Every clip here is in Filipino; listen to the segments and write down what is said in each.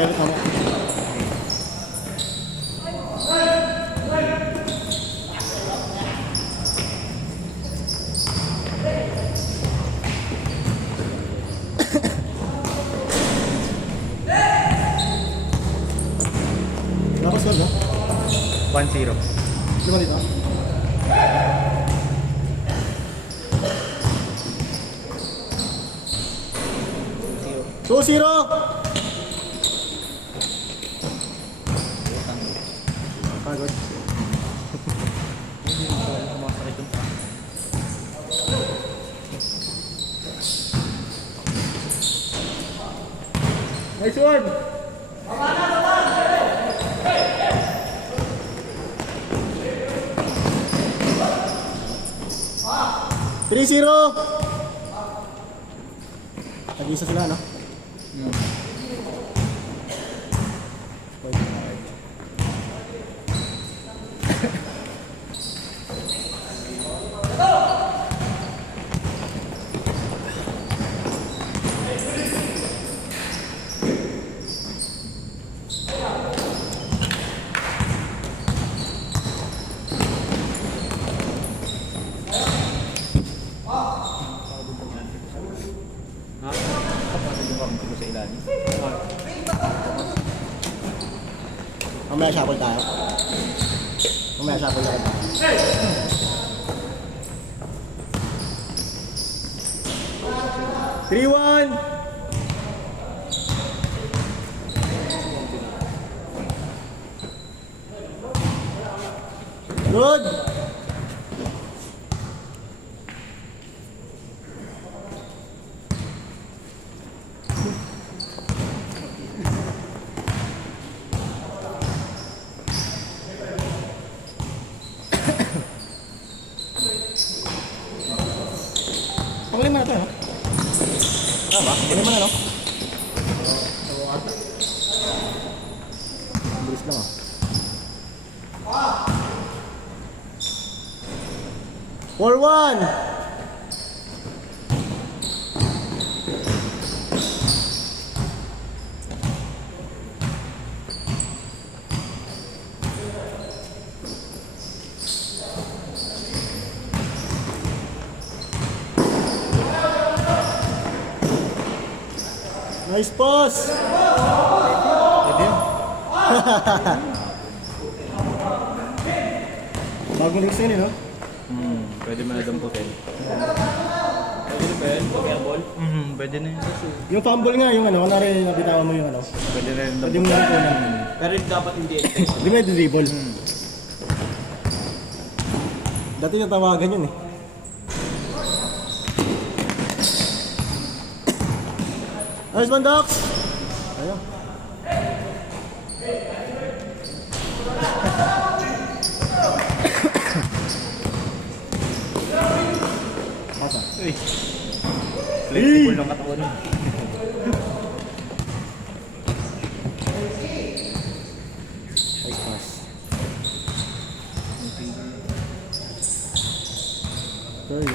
tayo ulit mamaya. Lakas ka ba? 1-0. Lima dito? 2-0! Pagod. Nice one! 3-0! Tag-isa sila, no? Mamaya shuffle tayo. Mamaya shuffle tayo. Three, one. Good. Panglima na ito, ha? Tama, panglima na, no? Bilis lang, ha? 4-1! Nice pass! Pwede yun. Bagong news yun, no? Pwede mo na damputin. Pwede ba yun? Pag-airball? Pwede na yun. Yung fumble nga, yung ano, kunwari nabitawan mo yung ano. Pwede na yun Pwede mo na rin kunan. Pero dapat hindi Hindi mo na dribble. Dati natawagan yun, eh. Nice one, Dox! Ayaw. Pasa. Uy. Flexible ng katawan. Nice pass. Okay.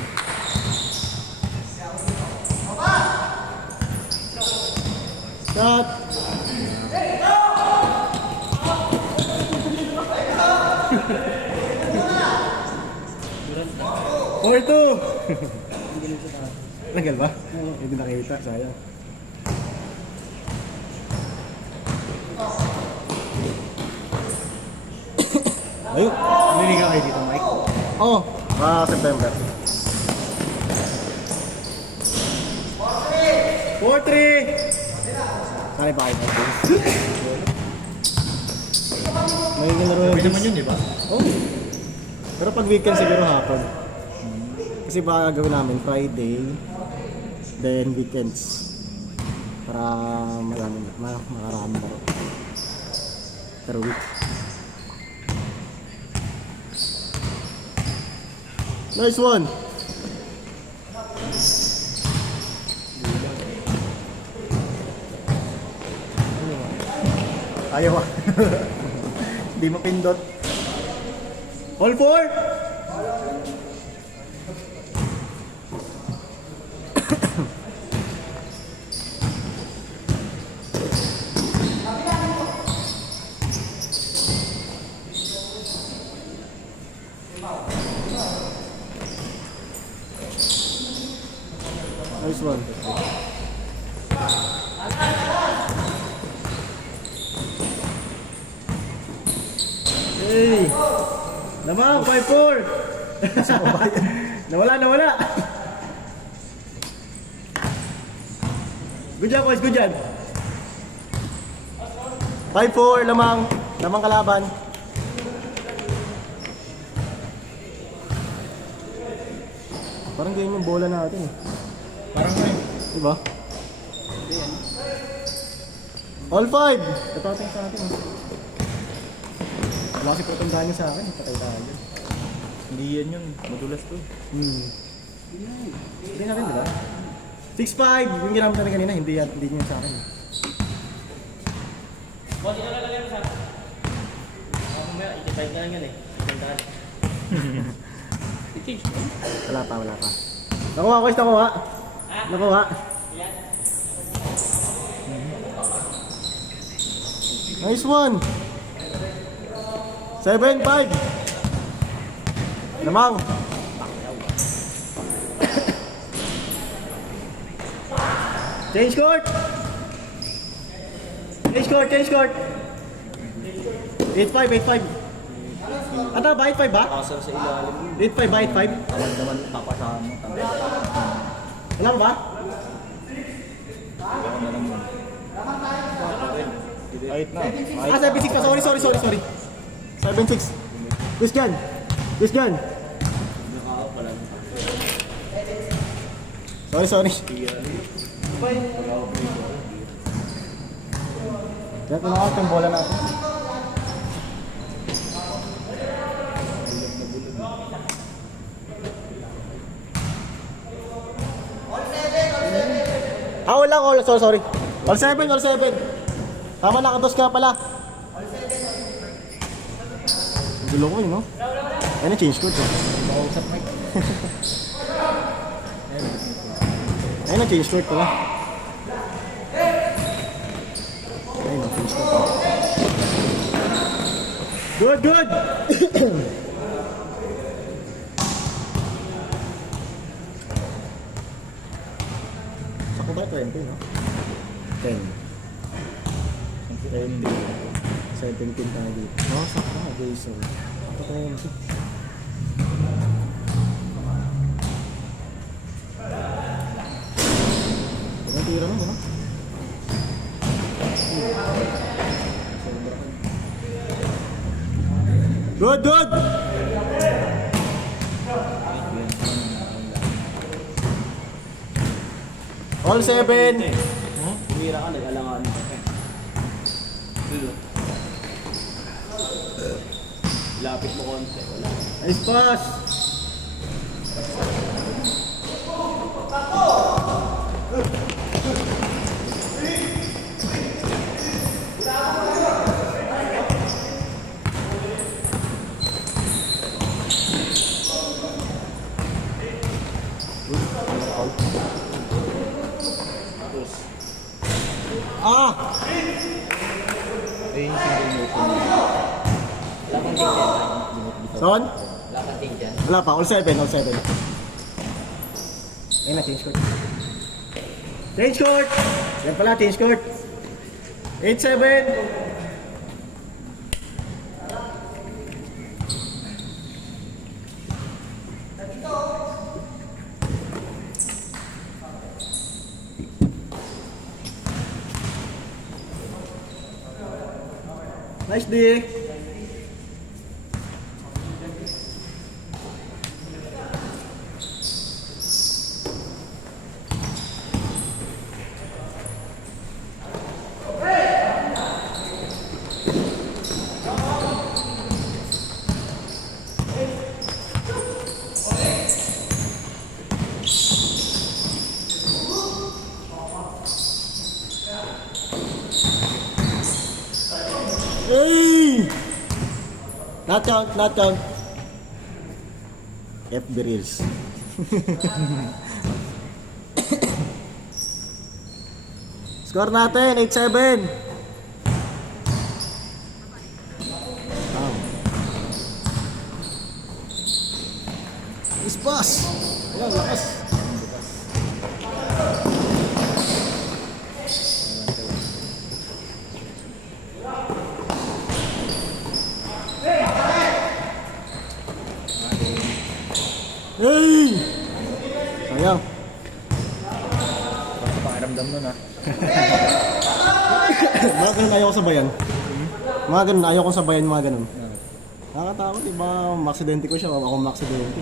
Shot! Or two! Nagal ba? Hindi nakita, sayang. Ayun! Niligaw kayo dito, Mike? Oo! September. 4-3! Sali pa kayo. May nalaro Pwede naman yun, di ba? Oo. Pero pag weekend siguro hapon. Kasi baka gawin namin Friday, then weekends. Para makarami laro. Per week. Nice one! Ayaw ah. Hindi mapindot. All four! Nice one. Hey! Lamang, 5-4! Nawala! Good job, boys, good job. 5-4, lamang kalaban. Parang ganyan yung bola natin eh. Parang ngayon. Diba? All 5! Natating sa atin eh. Wala kasi patandaan niya sa akin, patay tayo. Hindi yan yun. Madulas to. Hindi natin, diba? 6-5! Yung ginamit natin kanina, hindi niya sa akin. Boss, ito lang lang sa akin. Mamaya, i-divide na lang yan eh. Tandaan. I-change mo. Wala pa. Nakuha, boys, nakuha. Nakuha. Nice one! 7-5! Lamang! Change court! Change court! 8-5. Ata ba? 8-5 ba? Kasal sa ilalim. 8-5 ba? 8-5? Tamad naman papasahan mo. Wala ba? Ako na lang yun. Kahit na. 7-6 pa. Sorry. 7-6. Christian! Sorry. Kaya tinawag yung bola natin. Wala ko. Sorry. All 7. Tama, nakatos ka pala. Ang gulo ko yun, no? Ayun na, change code. Ayun na, change code pala. Ayun na, change code. Good! Sako ba 20, no? 10. 17 tayo dito. Sakto na, Jason. Sakto tayo na. Tira mo, no? Good! All 7! Tumira ka, nag-alangan. Lapit mo konti. Wala. Nice pass! Ayun yung single motion. Wala kang ting dyan. Son? Wala kang ting dyan. Wala pa, all 7. Ayun na, change court. Yan pala, change court. 8-7. Nice D. Hey! Not count. FB Reels. Score natin, 8-7. Wow. Nice pass. Ayan, lakas. pakiramdam nun ah. Mga ganun ayaw ko sabayan. Mga ganun, ayaw ko sabayan mga ganun. Nakakatakot, iba maksidente ko siya, ako maksidente.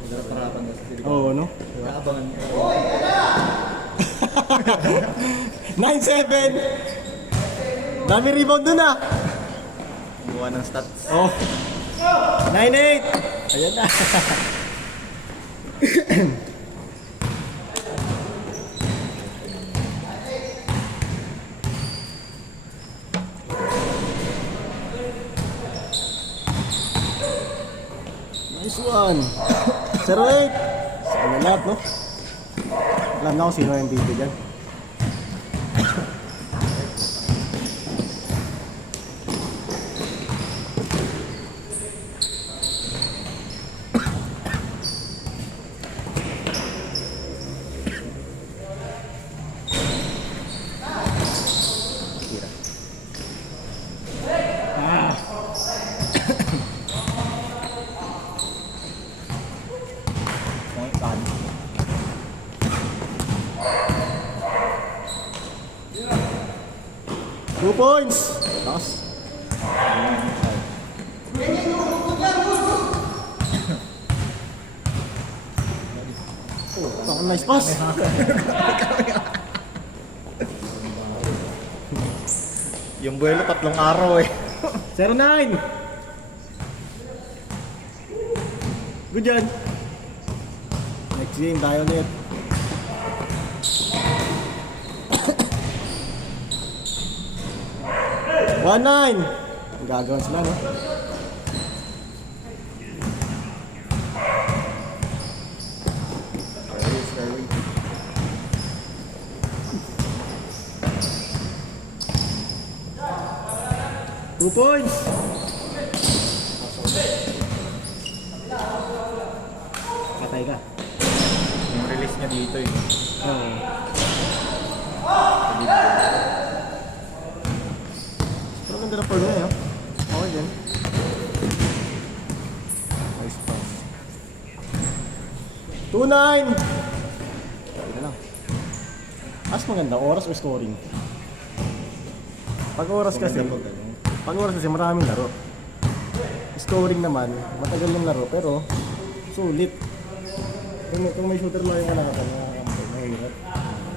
Masarap parapan kasi sila. Oo, no? Naabangan mo. 9-7! Dami rebound dun ah! Buwan ng stats. Oh. 9-8! Ayan na. Nice one. 0-8. Ano lahat, no? Alam na kung sino yung MVP dyan. Mga ikan. 2 points! Taas. Oh, nice pass. Yung buwelo 3 araw eh. 0-9. Good yan. Next game tayo ulit. One nine. Gagawin sila, no? Two points. Patay ka. Yung release niya dito eh. Oo. Pero ganda na form niya, okay din. Nice pass. 2-9! Sabi na lang. Mas maganda, oras o scoring? Pag oras kasi maraming laro. Scoring naman, matagal yung laro pero sulit. Kung may shooter lang yung kalaban, mahirap.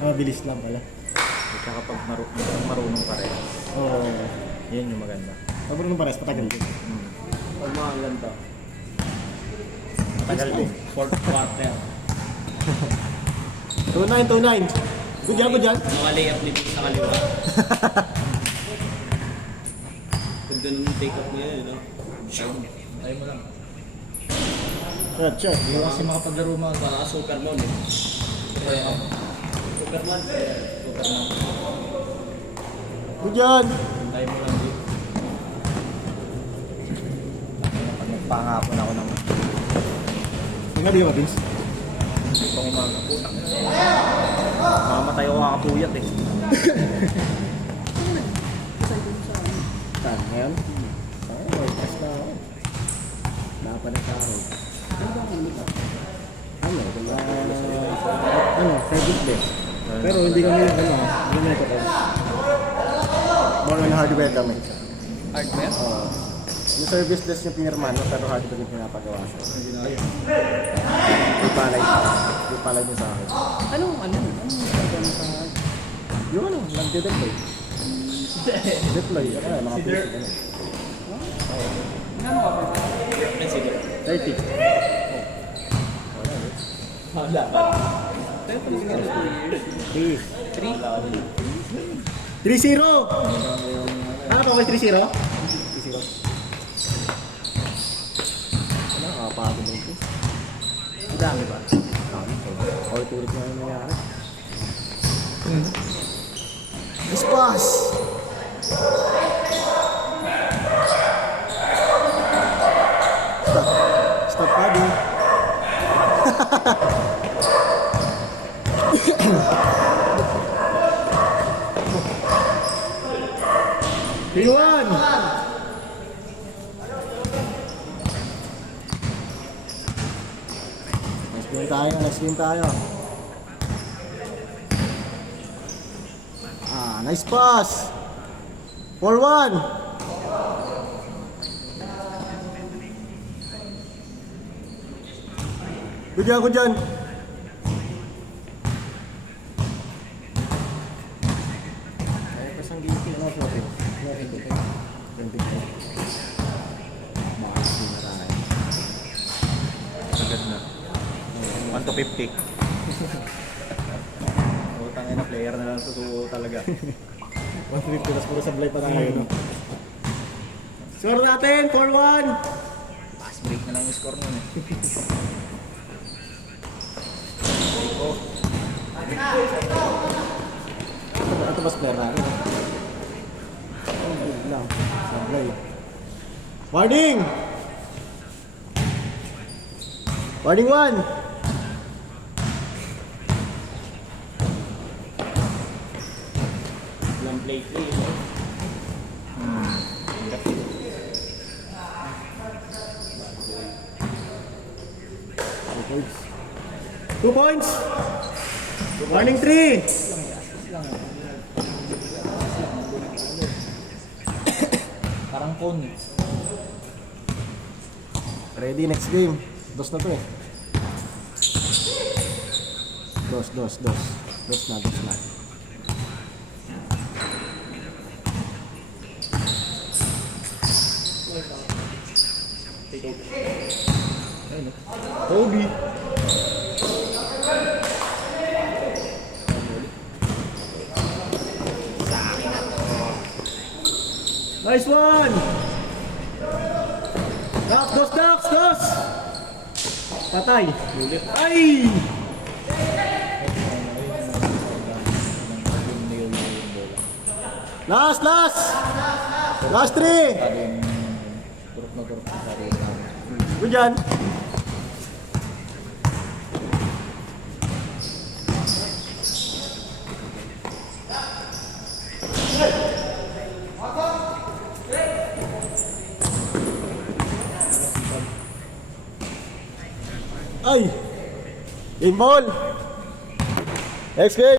Mabilis lang pala. At saka pag marunong pareha. Oo. Yan yung maganda. Pag marunong pares, patagal din. Pag mga ilan to? Matagal din. Fourth quarter. 2-9. Good job, good job. Mga layup nito sa kaliwa. Ganda nung take up niya yun, no? Tayo mo lang. Good check. Hindi kasi makapaglaro mga Baka Superman eh. Superman. Good job. tayo mo lang dito. Pag nagpangapon ako ng Tingnan di ka Vince. pang umaga. Putak. Mamamatay ako kakapuyat eh. Saan? Ngayon? Oo, test na ako. Dapat na sa akin. Service best. Pero hindi kami hindi kami nagkakaroon. More on hardware kami. Hardware? Oo. Yung service desk yung pinirman, pero hardware yung pinapagawa sa akin. Yung palay niya sa akin. Anong sa... Yung ano, nag-deploy. Deploy, mga PC ganun. Sige. 30. Wala pa. 3. 3-0! Ano pa ba 3-0? 3-0. Ano, nakapagod ito. Ang dami ba? Dami. Tulit na yung nangyari. Nice pass! Stop padding. P1! Next game tayo. Nice pass. 4-1. Good dyan. Ay, pasang giliti na natin. Agad na. 1 to 50. Utang na player na lang susuo talaga. 150 plus puro sablay pa tayo, no? Score natin, 4-1! Fast break na lang yung score nun eh. Ito mas player natin. Ay, lang. Sablay. Warning! Warning 1! Walang play. 2 points! Warning 3! Parang phone. Ready, next game. Dos na to eh. Dos na. Kobe. Nice one! Dos! Patay! Ay! Last! Last 3! Turok na turok. Good dyan! Ay! Game ball! Next game!